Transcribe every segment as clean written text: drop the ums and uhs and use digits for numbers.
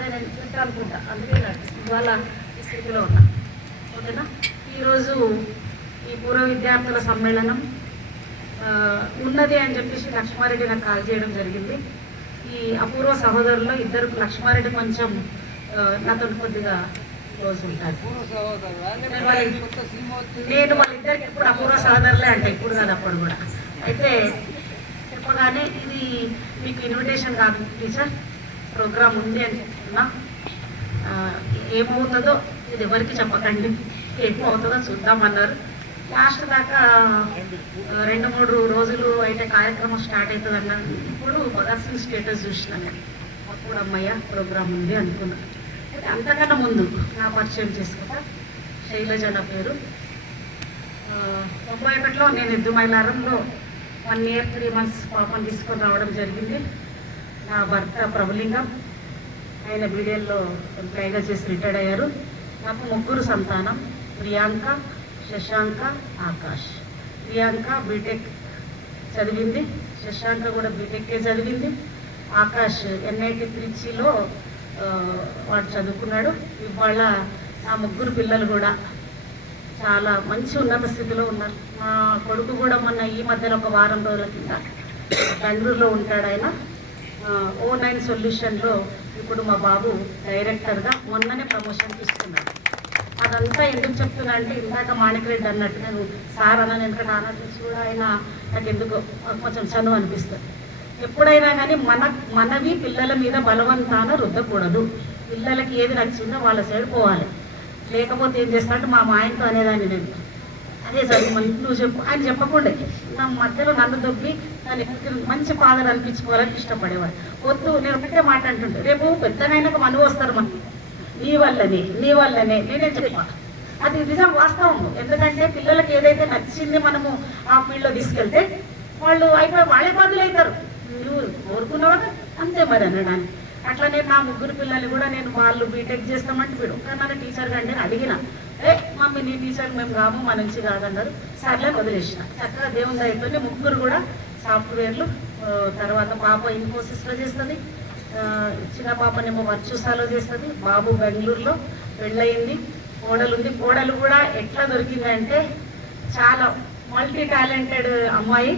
కానీ నేను ట్విట్టర్ అనుకుంటా, అందుకే ఇవాళ ఈ స్థితిలో ఉన్నా. ఓకేనా? ఈరోజు ఈ పూర్వ విద్యార్థుల సమ్మేళనం ఉన్నది అని చెప్పేసి లక్ష్మారెడ్డి నాకు కాల్ చేయడం జరిగింది. ఈ అపూర్వ సహోదరుల్లో ఇద్దరు, లక్ష్మారెడ్డి కొంచెం నాతో కొద్దిగా క్లోజ్ ఉంటారు. నేను వాళ్ళిద్దరికి ఇప్పుడు అపూర్వ సహోదరులే అంటే ఇప్పుడు కాదు, అప్పుడు కూడా. అయితే చెప్పగానే ఇది మీకు ఇన్విటేషన్ కాదు టీచర్, ప్రోగ్రామ్ ఉంది అని చెప్తున్నా. ఏమవుతుందో ఇది ఎవరికి చెప్పకండి, ఏమవుతుందో చూద్దామన్నారు. లాస్ట్ దాకా 2-3 రోజులు అయితే కార్యక్రమం స్టార్ట్ అవుతుంది అన్నారు. ఇప్పుడు భగత్ సింగ్ స్టేటస్ చూసినాను నేను. అప్పుడు అమ్మయ్య ప్రోగ్రామ్ ఉంది అనుకున్నా. అయితే అంతకన్నా ముందు నా పరిచయం చేసుకుంటా. శైలజ నా పేరు. 91లో నేను ఎద్దుమైలారంలో 1 year 3 months పాపను తీసుకొని రావడం జరిగింది. నా భర్త ప్రభులింగం, ఆయన బీడీఎల్లో ఎంప్లాయ్గా చేసి రిటైర్డ్ అయ్యారు. నాకు 3 సంతానం, ప్రియాంక, శశాంక, ఆకాష్. ప్రియాంక బీటెక్ చదివింది, శశాంక కూడా బీటెక్కే చదివింది. ఆకాష్ NIT త్రిచిలో వాడు చదువుకున్నాడు. ఇవాళ నా 3 పిల్లలు కూడా చాలా మంచి ఉన్నత స్థితిలో ఉన్నారు. మా కొడుకు కూడా మొన్న ఈ మధ్యలో ఒక వారం రోజుల కింద బెంగళూరులో ఉంటాడు. ఆయన O9 సొల్యూషన్లో ఇప్పుడు మా బాబు డైరెక్టర్గా మొన్ననే ప్రమోషన్ తీసుకున్నాడు. అదంతా ఎందుకు చెప్తున్నా అంటే, ఇందాక మాణిక్రెడ్డి అన్నట్టు నేను సార్ అన్నాను, ఎందుకంటే ఆనా చూసి కూడా ఆయన నాకు ఎందుకు కొంచెం చనువు అనిపిస్తుంది. ఎప్పుడైనా కానీ మనవి పిల్లల మీద బలవంతాన రుద్దకూడదు. పిల్లలకి ఏది నచ్చిందో వాళ్ళ సైడ్ పోవాలి. లేకపోతే ఏం చేస్తానంటే మా ఆయనతో అనేదాన్ని నేను, అదే చదువు నువ్వు చెప్పు అని చెప్పకుండా నా మధ్యలో నన్ను దొబ్బి దాన్ని మంచి ఫాదర్ అనిపించుకోవాలని ఇష్టపడేవాడు. వద్దు, నేను ఒకటే మాట అంటుంటే, రేపు పెద్దనైనాక మనవు వస్తారు మనకి, నీ వల్లనే నేనే చెప్పా. అది నిజం, వాస్తవం. ఎందుకంటే పిల్లలకి ఏదైతే నచ్చింది మనము ఆ ఫీల్డ్లో తీసుకెళ్తే వాళ్ళు అయిపోయి వాళ్ళే బాధ్యులు అవుతారు. నువ్వు కోరుకున్నావు అంతే మరి అనడానికి. అట్లా నేను నా 3 పిల్లలు కూడా నేను వాళ్ళు బీటెక్ చేస్తామంటే వీడు ఒక్కరినైనా టీచర్గా అంటే నేను అడిగిన, మమ్మీ నీ టీచర్ మేము కాము, మా నుంచి కాదన్నారు. సర్లేని వదిలేసిన. చక్కగా దేవుని అయిపోయింది. 3 కూడా సాఫ్ట్వేర్లు. తర్వాత పాప ఇన్ఫోసిస్లో చేస్తుంది, చిన్న పాపనేమో వర్చుసాలో చేస్తుంది, బాబు బెంగళూరులో. పెళ్ళయింది, కోడలు ఉంది. కోడలు కూడా ఎట్లా దొరికిందంటే చాలా మల్టీ టాలెంటెడ్ అమ్మాయి.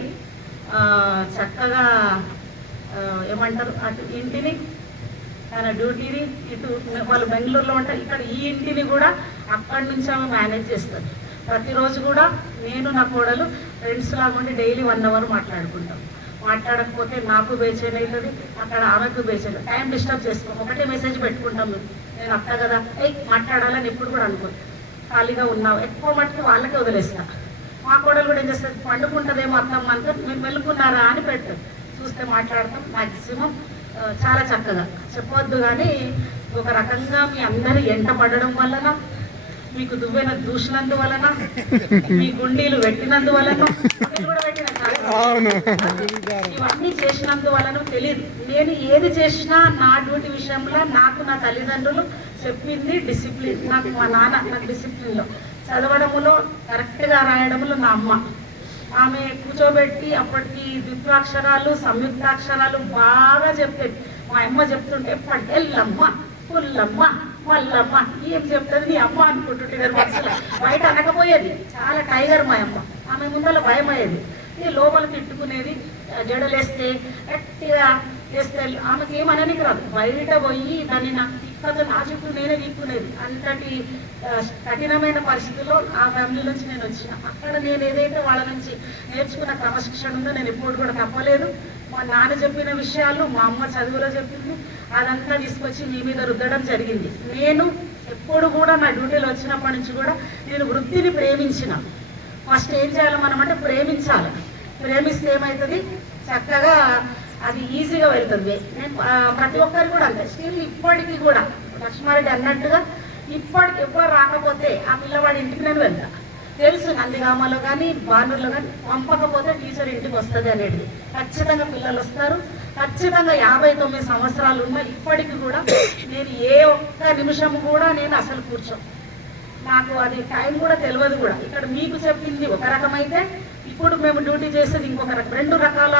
చక్కగా ఏమంటారు, అటు ఇంటిని తన డ్యూటీని, ఇటు వాళ్ళు బెంగళూరులో ఉంటారు, ఇక్కడ ఈ ఇంటిని కూడా అక్కడి నుంచి ఆమె మేనేజ్ చేస్తుంది. ప్రతిరోజు కూడా నేను నా కోడలు ఫ్రెండ్స్ లాగా ఉండి డైలీ 1 hour మాట్లాడుకుంటాం. మాట్లాడకపోతే నాకు బేచైన్ అవుతుంది, అక్కడ ఆమెకు బేచైన్. టైం డిస్టర్బ్ చేసుకోం, ఒకటే మెసేజ్ పెట్టుకుంటాం. నేను అత్త కదా మాట్లాడాలని ఎప్పుడు కూడా అనుకోను. ఖాళీగా ఉన్నావు ఎక్కువ మట్టుకు వాళ్ళకే వదిలేస్తా. మా కోడలు కూడా ఏం చేస్తుంది, పండుకుంటుందేమో అత్తమ్మ అంతా, మీరు మెలుకున్నారా అని పెట్టు, చూస్తే మాట్లాడతాం. మ్యాక్సిమం చాలా చక్కగా చెప్పవద్దు కానీ ఒక రకంగా మీ అందరూ ఎంట పడడం వలన, మీకు దువ్వెన దూసినందువలన, మీ గుండీలు పెట్టినందువలన, ఇవన్నీ చేసినందువలన తెలియదు. నేను ఏది చేసినా నా డ్యూటీ విషయంలో నాకు నా తల్లిదండ్రులు చెప్పింది డిసిప్లిన్. నాకు మా నాన్న నాకు డిసిప్లిన్లో, చదవడములో కరెక్ట్గా రాయడములో నా అమ్మ. ఆమె కూర్చోబెట్టి అప్పటికి ద్విత్వాక్షరాలు సంయుక్తాక్షరాలు బాగా చెప్పేది. మా అమ్మ చెప్తుంటే పడ్డెల్లమ్మ, పుల్లమ్మ, మల్లమ్మ ఏం చెప్తుంది నీ అమ్మ అనుకుంటుంటే బయట అనకపోయేది. చాలా టైగర్ మా అమ్మ. ఆమె ముందర భయం అయ్యేది. లోపల తిట్టుకునేది, జడలేస్తే గట్టిగా చేస్తే ఆమెకి ఏమననికి రాదు. బయట పోయి దాన్ని నాకు తిక్కతో నా చుట్టూ నేనే తిప్పుకునేది. అంతటి కఠినమైన పరిస్థితుల్లో ఆ ఫ్యామిలీ నుంచి నేను వచ్చిన. అక్కడ నేను ఏదైతే వాళ్ళ నుంచి నేర్చుకున్న క్రమశిక్షణ ఉందో నేను ఎప్పుడు కూడా తప్పలేదు. మా నాన్న చెప్పిన విషయాలు, మా అమ్మ చదువులో చెప్పింది, అదంతా తీసుకొచ్చి మీ మీద రుద్దడం జరిగింది. నేను ఎప్పుడు కూడా నా డ్యూటీలో వచ్చినప్పటి నుంచి కూడా నేను వృత్తిని ప్రేమించిన. ఫస్ట్ ఏం చేయాలి మనం అంటే ప్రేమించాలి. ప్రేమిస్తే ఏమవుతుంది, చక్కగా అది ఈజీగా వెళ్తుంది. నేను ప్రతి ఒక్కరు కూడా అంతే. స్టిల్ ఇప్పటికీ కూడా లక్ష్మారెడ్డి అన్నట్టుగా ఇప్పటికి ఎవ్వరు రాకపోతే ఆ పిల్లవాడి ఇంటికి నేను వెళ్తా. తెలుసు నందిగామలో కానీ బానూరులో కానీ పంపకపోతే టీచర్ ఇంటికి వస్తుంది అనేది. ఖచ్చితంగా పిల్లలు వస్తారు. ఖచ్చితంగా 59 సంవత్సరాలు ఉన్న ఇప్పటికి కూడా నేను ఏ ఒక్క నిమిషం కూడా నేను అసలు కూర్చో. నాకు అది టైం కూడా తెలియదు కూడా. ఇక్కడ మీకు చెప్పింది ఒక రకమైతే ఇప్పుడు మేము డ్యూటీ చేసేది ఇంకొక రకం. 2 రకాల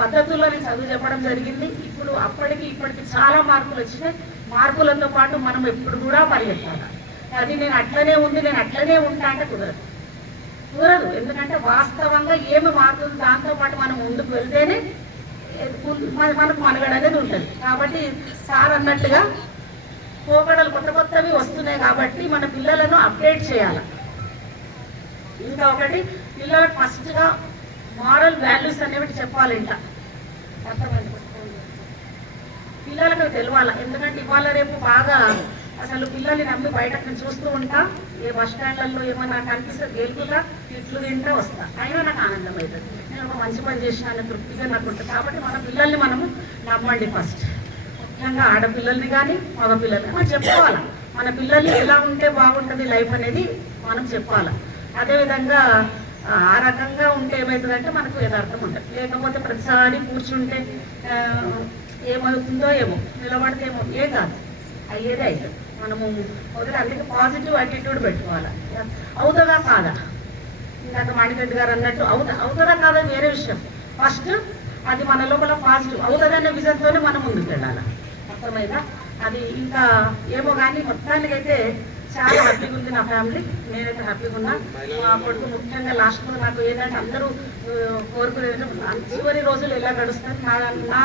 పద్ధతుల్లో నేను చదువు చెప్పడం జరిగింది. ఇప్పుడు అప్పటికి ఇప్పటికి చాలా మార్పులు వచ్చినాయి. మార్పులతో పాటు మనం ఎప్పుడు కూడా పరిగెత్తాలి. అది నేను అట్లనే ఉంది, నేను అట్లనే ఉంటా అంటే కుదరదు. ఎందుకంటే వాస్తవంగా ఏమి మారుతుంది, దాంతోపాటు మనం ముందుకు వెళ్తేనే మనకు మనుగడ అనేది ఉంటుంది. కాబట్టి సార్ అన్నట్టుగా పోకడలు కొత్తవి వస్తున్నాయి కాబట్టి మన పిల్లలను అప్డేట్ చేయాలి. ఇంకా ఒకటి, పిల్లలకు ఫస్ట్గా మారల్ వాల్యూస్ అనేవి చెప్పాలి. ఇంకా అర్థమైంది, పిల్లలకు తెలియాలి. ఎందుకంటే ఇవాళ రేపు బాగా అసలు పిల్లల్ని నమ్మి బయటకు నేను చూస్తూ ఉంటా. ఏ బస్ స్టాండ్లలో ఏమన్నా కనిపిస్తే గెలుపుగా ఇట్లు తింటే వస్తా, అయినా నాకు ఆనందం అవుతుంది. నేను ఒక మంచి పని చేసిన తృప్తిగా నాకు ఉంటుంది. కాబట్టి మన పిల్లల్ని మనము నమ్మండి. ఫస్ట్ ముఖ్యంగా ఆడపిల్లల్ని కానీ మగపిల్లల్ని మనం చెప్పుకోవాలి. మన పిల్లల్ని ఎలా ఉంటే బాగుంటుంది లైఫ్ అనేది మనం చెప్పాలి. అదేవిధంగా ఆ రకంగా ఉంటే ఏమవుతుందంటే మనకు యథార్థం ఉంటుంది. లేకపోతే ప్రతిసారి కూర్చుంటే ఏమవుతుందో ఏమో, నిలబడితే ఏమో, ఏ కాదు అయ్యేదే అవుతుంది. మనము మొదటి అందుకే పాజిటివ్ యాటిట్యూడ్ పెట్టుకోవాలి. అవుతుందా కాదా, ఇందాక మాణిరెడ్డి గారు అన్నట్టు అవుతుందా కాదా వేరే విషయం. ఫస్ట్ అది మన లోపల పాజిటివ్ అవుతుందనే విజన్తోనే మనం ముందుకు వెళ్ళాలి. అర్థమైందా? అది ఇంకా ఏమో కానీ మొత్తానికైతే చాలా హ్యాపీగా ఉంది నా ఫ్యామిలీ. నేనైతే హ్యాపీగా ఉన్నా. మా కొడుకు ముఖ్యంగా లాస్ట్ నాకు ఏంటంటే అందరూ కోరుకునేది చివరి రోజులు ఎలా గడుస్తుంది, నా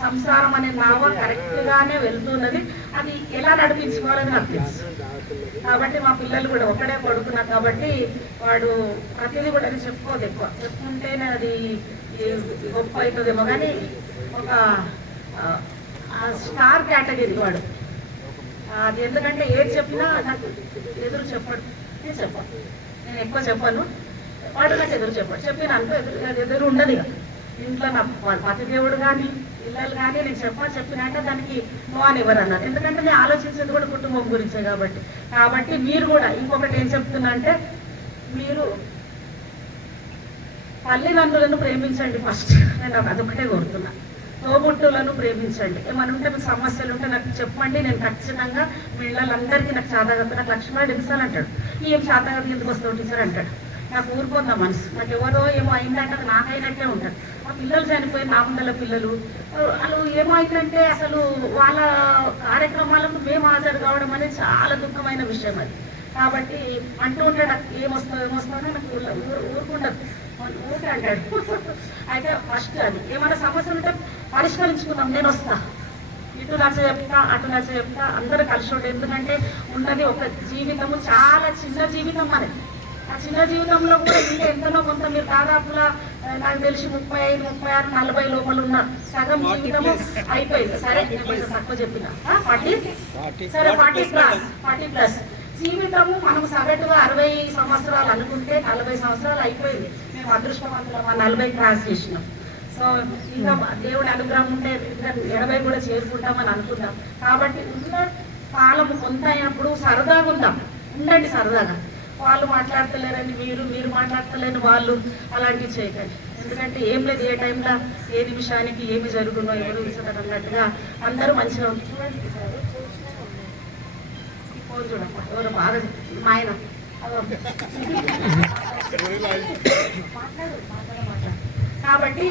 సంసారం అనే నావ కరెక్ట్గానే వెళ్తున్నది. అది ఎలా నడిపించుకోవాలని నాకు తెలుసు. కాబట్టి మా పిల్లలు కూడా ఒకడే కొడుకున్నారు కాబట్టి వాడు ప్రతిదీ కూడా అది చెప్పుకోదు. ఎక్కువ చెప్పుకుంటేనే అది గొప్ప అవుతుందేమో. కానీ ఒక స్టార్ కేటగిరీ వాడు. అది ఎందుకంటే ఏది చెప్పినా నాకు ఎదురు చెప్పాడు. నేను చెప్పాను, నేను ఎక్కువ చెప్పాను, వాడు నాకు ఎదురు చెప్పాడు. చెప్పిన అనుకో ఎదురు ఉండదు. ఇక ఇంట్లో నా పతి దేవుడు కానీ పిల్లలు కానీ నేను చెప్పినంటే దానికి మోన్ ఎవరు అన్నారు. ఎందుకంటే నేను ఆలోచించేది కూడా కుటుంబం గురించే కాబట్టి మీరు కూడా ఇంకొకటి ఏం చెప్తున్నా అంటే, మీరు తల్లిదండ్రులను ప్రేమించండి ఫస్ట్. నేను అదొకటే కోరుతున్నా. తోబుట్టులను ప్రేమించండి. ఏమైనా ఉంటే మీకు సమస్యలు ఉంటే నాకు చెప్పండి. నేను ఖచ్చితంగా మీ పిల్లలందరికీ నాకు చాతగతి, నాకు లక్ష్మణుడు ఎన్నిసార్లు అంటాడు, ఏం చాతగతి ఎందుకు వస్తావు టీచర్ అంటాడు. నాకు ఊరుకుందా మనసు. నాకు ఎవరో ఏమో అయిందంటే అది నాకైనట్టే ఉంటుంది. ఆ పిల్లలు చనిపోయి నా ముందల పిల్లలు వాళ్ళు ఏమో అయిందంటే అసలు వాళ్ళ కార్యక్రమాలకు మేము హాజరు కావడం అనేది చాలా దుఃఖమైన విషయం అది. కాబట్టి అంటూ ఉంటాడు ఏమొస్తుందో నాకు ఊరుకుండదు, ఊరికే అంటాడు. అయితే ఫస్ట్ అది ఏమైనా సమస్యలు ఉంటే పరిష్కరించుకుందాం, నేను వస్తా, ఇటు నచ్చ చెప్తా అటు నచ్చ చెప్తా, అందరూ కలిసి ఉండే. ఎందుకంటే ఉన్నది ఒక జీవితము, చాలా చిన్న జీవితం మనది. ఆ చిన్న జీవితంలో కూడా ఇంకా ఎంతనో కొంత మీరు దాదాపుగా నాకు తెలిసి 35, 36, 40 లోపల ఉన్నారు. సగం జీవితము అయిపోయింది. సరే తక్కువ చెప్పిన 40, సరే 40+ జీవితము మనం సగటుగా 60 సంవత్సరాలు అనుకుంటే 40 సంవత్సరాలు అయిపోయింది. మేము అదృష్టవంతులం 40 క్రాస్ చేసినాం. సో ఇంకా దేవుడి అనుగ్రహం ఉంటే 80 కూడా చేరుకుంటామని అనుకుంటాం. కాబట్టి ఉన్న కాలము కొంత అయినప్పుడు సరదాగా ఉండండి సరదాగా. వాళ్ళు మాట్లాడతలేరని మీరు మాట్లాడతలేని వాళ్ళు అలాంటివి చేయకండి. ఎందుకంటే ఏం లేదు, ఏ టైంలో ఏ నిమిషానికి ఏమి జరుగుతుందో ఏమి విసరదు అన్నట్టుగా అందరూ మంచిగా చూడండి. ఫోన్ చూడప్ప ఎవరు బాగా మా ఆయన కాబట్టి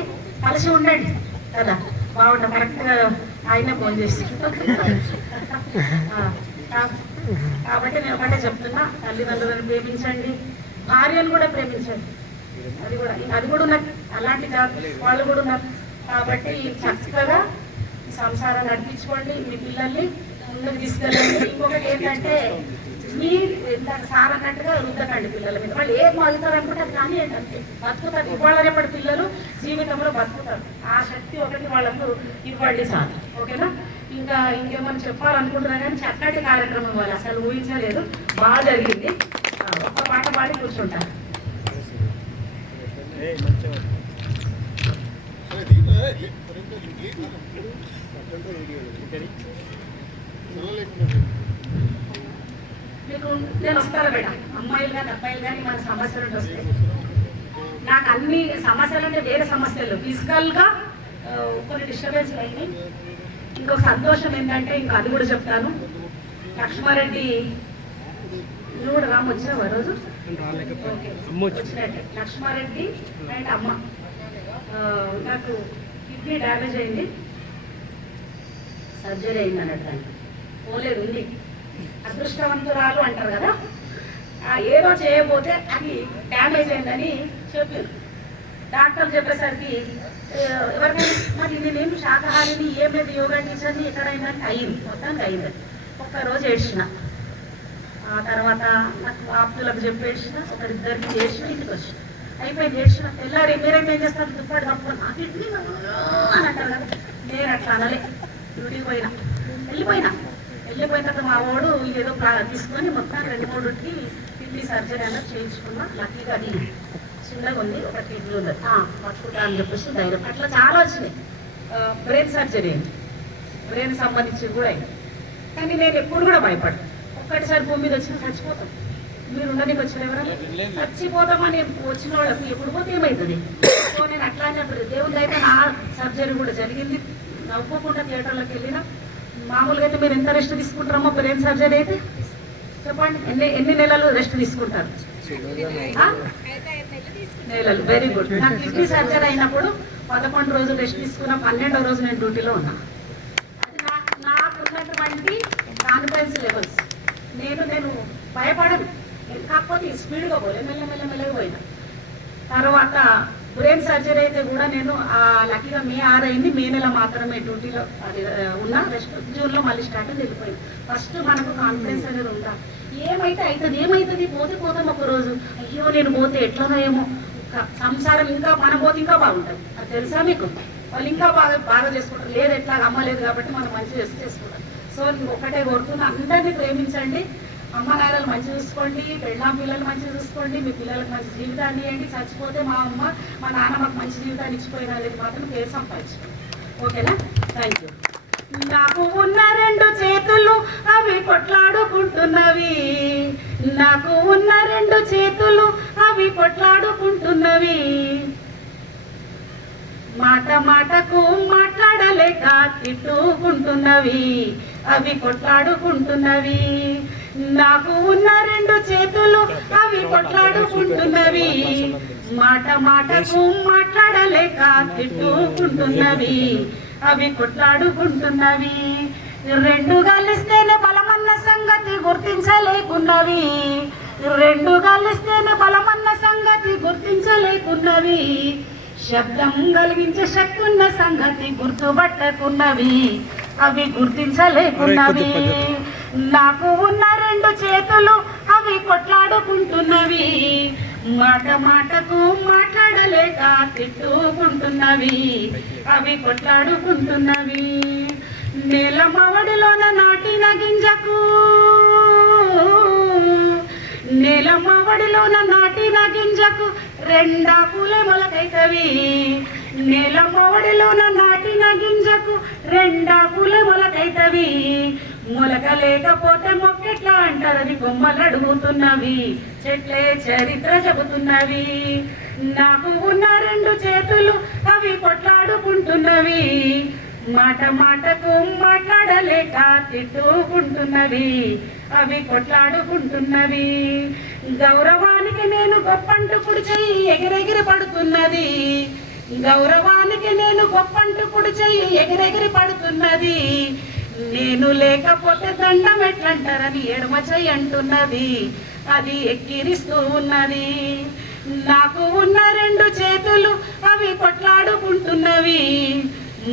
కలిసి ఉండండి కదా, బాగుంటాం. కరెక్ట్గా ఆయనే ఫోన్ చేసి. కాబట్టి నేను ఒకటే చెప్తున్నా, తల్లిదండ్రులను ప్రేమించండి, భార్యను కూడా ప్రేమించండి. అది కూడా ఉన్నారు, అలాంటి వాళ్ళు కూడా ఉన్నారు. కాబట్టి చక్కగా సంసారం నడిపించుకోండి, మీ పిల్లల్ని ముందుకు తీసుకెళ్ళండి. ఇంకొకటి ఏంటంటే మీరు సార్ అన్నట్టుగా రుద్దకండి పిల్లల మీద. వాళ్ళు ఏం అడుగుతారు అనుకుంటే అది కానీ ఏంటంటే బతుకుతారు. ఇవాళ రేపటి పిల్లలు జీవితంలో బతుకుతారు. ఆ శక్తి ఒకటి వాళ్ళకు ఇవ్వండి చాలు. ఓకేనా? ఇంకేమన్నా చెప్పాలనుకుంటున్నా కానీ చక్కటి కార్యక్రమం ఇవ్వాలి. అసలు ఊహించలేదు, బాగా జరిగింది. ఒక్క పాట పాడి కూర్చుంటారు. మీకు నేను వస్తాను బేట, అమ్మాయిలు కానీ అబ్బాయిలు కానీ మన సమస్యలు వస్తాయి. నాకు అన్ని సమస్యలు అంటే వేరే సమస్యలు ఫిజికల్గా కొన్ని డిస్టర్బెన్స్ అయినాయి. ఇంకొక సంతోషం ఏంటంటే ఇంకా అది కూడా చెప్తాను. లక్ష్మారెడ్డి నువ్వు కూడా రామ్ వచ్చినావు రోజు వచ్చినట్టే లక్ష్మారెడ్డి అండ్ అమ్మ. నాకు కిడ్నీ డ్యామేజ్ అయింది, సర్జరీ అయింది అన్నట్టు దానికి పోలేదు ఉంది. అదృష్టవంతురాలు అంటారు కదా, ఏదో చేయబోతే అది డ్యామేజ్ అయిందని చెప్పారు డాక్టర్లు. చెప్పేసరికి ఎవరికైనా మరి నేనేమి శాకాహారిని ఏం లేదు, యోగా టీచర్ని ఎక్కడైందంటే అయింది, మొత్తానికి అయింది. ఒక్కరోజు ఏడ్చిన, ఆ తర్వాత నాకు ఆప్తులకు చెప్పేసిన, ఒకరిద్దరికి చేసిన, ఇంటికి వచ్చిన, అయిపోయింది. ఏడ్చిన తెల్లారి మీరైతే ఏం చేస్తారు, దుప్పటి కప్పుకొని నాకు కిడ్నీ అని అంటారు కదా, నేను అట్లా అనలే. డ్యూటీకి వెళ్ళిపోయిన తర్వాత మా వాడు ఏదో తీసుకొని మొత్తం 2-3కి కిడ్నీ సర్జరీ అన్నది చేయించుకున్నా. లక్కీగా అది చిన్నగా ఉంది, ఒక కిడ్నీ ఉంది పట్టుకుంటా అని చెప్పేసి ధైర్యం. అట్లా చాలా వచ్చినాయి. బ్రెయిన్ సర్జరీ అయింది, బ్రెయిన్ సంబంధించి కూడా అయింది. కానీ నేను ఎప్పుడు కూడా భయపడ్డా. ఒక్కటిసారి భూమి మీద వచ్చినా చచ్చిపోతాం, మీరు ఉండడానికి వచ్చిన ఎవరైనా చచ్చిపోతామని వచ్చిన వాళ్ళకి ఎప్పుడు పోతే ఏమవుతుంది. సో నేను అట్లా అన్నప్పుడు దేవుడి అయితే నా సర్జరీ కూడా జరిగింది. నవ్వుకోకుండా థియేటర్లోకి వెళ్ళినా. మామూలుగా అయితే మీరు ఎంత రెస్ట్ తీసుకుంటారమ్మో బ్రెయిన్ సర్జరీ అయితే చెప్పండి, ఎన్ని నెలలు రెస్ట్ తీసుకుంటారు? నెలలు. Very good. నా కిడ్నీ సర్జరీ అయినప్పుడు 11 రోజులు రెస్ట్ తీసుకున్నా, 12వ రోజు నేను డ్యూటీలో ఉన్నా. అది నాకున్నటువంటి కాన్ఫిడెన్స్ లెవెల్స్. నేను భయపడను, కాకపోతే స్పీడ్గా పోలే, మెల్లగా పోయినా. తర్వాత బ్రెయిన్ సర్జరీ అయితే కూడా నేను లక్కీగా మే 6 అయింది, మే నెల మాత్రమే డ్యూటీలో అది ఉన్నా. రెస్ట్ జూన్లో మళ్ళీ స్టార్ట్ అయింది, వెళ్ళిపోయింది. ఫస్ట్ మనకు కాన్ఫిడెన్స్ అనేది ఉందా, ఏమైతుంది పోతాం ఒక రోజు. అయ్యో నేను పోతే ఎట్లనో ఏమో, సంసారం ఇంకా మనం పోతే ఇంకా బాగుంటుంది. అది తెలుసా మీకు? వాళ్ళు ఇంకా బాగా చేసుకుంటారు. లేదు ఎట్లా అమ్మలేదు కాబట్టి మనం మంచి చేసుకుంటాం. సో ఒకటే కోరుతున్నా, అందరినీ ప్రేమించండి, అమ్మ నాన్నలు మంచి చూసుకోండి, పెళ్ళాం పిల్లలు మంచి చూసుకోండి, మీ పిల్లలకు మంచి జీవితాన్ని ఇవ్వండి. చచ్చిపోతే మా అమ్మ మా నాన్న మాకు మంచి జీవితాన్ని ఇచ్చిపోయినా అనేది మాత్రం పేరు సంపాదించుకోండి. ఓకేనా? Thank you. నాకు ఉన్న 2 చేతులు అవి కొట్లాడుకుంటున్నవి, నాకు ఉన్న 2 చేతులు అవి కొట్లాడుకుంటున్నవి, మాటకు మాట్లాడలేక తిట్టుకుంటున్నవి, అవి కొట్లాడుకుంటున్నవి. నాకు ఉన్న 2 చేతులు అవి కొట్లాడుకుంటున్నవి, మాటకు మాట్లాడలేక తిట్టుకుంటున్నవి, అవి కొట్లాడుకుంటున్నవి. 2 కలిస్తేనే బలమన్న సంగతి గుర్తించలేకున్నవి, 2 కలిస్తేనే బలమన్న సంగతి గుర్తించలేకున్నవి, శబ్దం కలిగించే శక్తి ఉన్న సంగతి గుర్తుపట్టకున్నవి, అవి గుర్తించలేకున్నవి. నాకు ఉన్న 2 చేతులు అవి కొట్లాడుకుంటున్నవి, మాటకు మాట్లాడలేక తిట్టుకుంటున్నవి, అవి కొట్లాడుకుంటున్నవి. నేలమవడిలోన నాటిన గింజకు, నేలమవడిలోన నాటిన గింజకు 2 ఆకులే మొలకైతవి, నేలమవడిలోన నాటిన గింజకు 2 ఆకులే మొలకైతవి, మొలక లేకపోతే మొక్కెట్లా అంటారని కొమ్మలు అడుగుతున్నవి, చెట్లే చరిత్ర చెబుతున్నవి. నాకు ఉన్న 2 చేతులు అవి కొట్లాడుకుంటున్నవి, మాటకు మాట్లాడలేక తిట్టుకుంటున్నవి, అవి కొట్లాడుకుంటున్నవి. గౌరవానికి నేను గొప్పంటూ కుడి చెయ్యి ఎగిరెగిరి పడుతున్నది, గౌరవానికి నేను గొప్పంటూ కుడి చెయ్యి ఎగిరెగిరి పడుతున్నది, నేను లేకపోతే దండం ఎట్లంటారని ఎడమ చెయ్యి అంటున్నది, అది ఎక్కిరిస్తూ ఉన్నది. నాకు ఉన్న 2 చేతులు అవి కొట్లాడుకుంటున్నవి,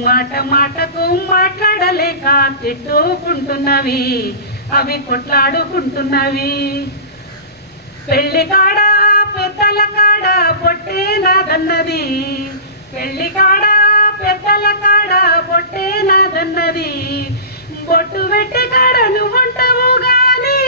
మాటకు మాట్లాడలేక తిట్టుకుంటున్నవి, అవి కొట్లాడుకుంటున్నవి. పెళ్లి కాడ పెద్దల కాడ పొట్టే నాదన్నది, పెళ్లి కాడ పెద్దల కాడ పొట్టే నాదన్నది, బొట్టు పెట్టి కాడ నువ్వుంటావు గాని,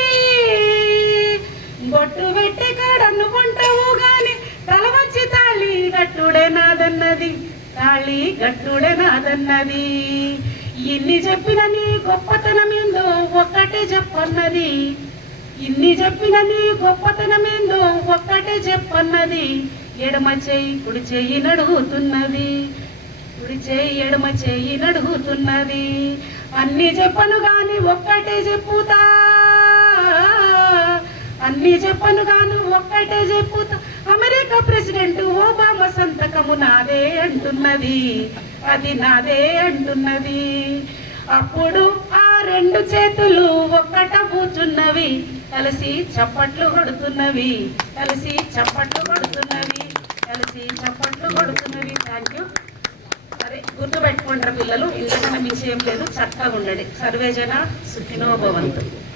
బొట్టు పెట్టి కాడ నువ్వుంటావు గాని, తల వచ్చి తాళి గట్టుడే నాదన్నది, తాళి గట్టుడే నాదన్నది. ఇన్ని చెప్పిన నీ గొప్పతనం ఏందో ఒక్కటే చెప్పన్నది, ఇన్ని చెప్పిన నీ గొప్పతనం ఏందో ఒక్కటే చెప్పన్నది. ఎడమ చెయ్యి కుడి చెయ్యి నడుగుతున్నది, కుడి చెయ్యి ఎడమ చెయ్యి నడుగుతున్నది. అన్ని చెప్పను గాని ఒక్కటే చెప్పుతా, అన్నీ చెప్పను గాను ఒక్కటే చెప్పుతా, అమెరికా ప్రెసిడెంట్ ఒబామా సంతకము నాదే అంటున్నది, అది నాదే అంటున్నది. అప్పుడు ఆ రెండు చేతులు ఒక్కటబూచున్నవి, కలిసి చప్పట్లు కొడుతున్నవి, కలిసి చప్పట్లు కొడుతున్నవి, కలిసి చప్పట్లు కొడుతున్నవి. Thank you. అదే గుర్తుపెట్టుకుంటారు పిల్లలు, ఇంతకన్నా మించి ఏం లేదు. చక్కగా ఉండండి. సర్వేజన సుఖినో భవంతు.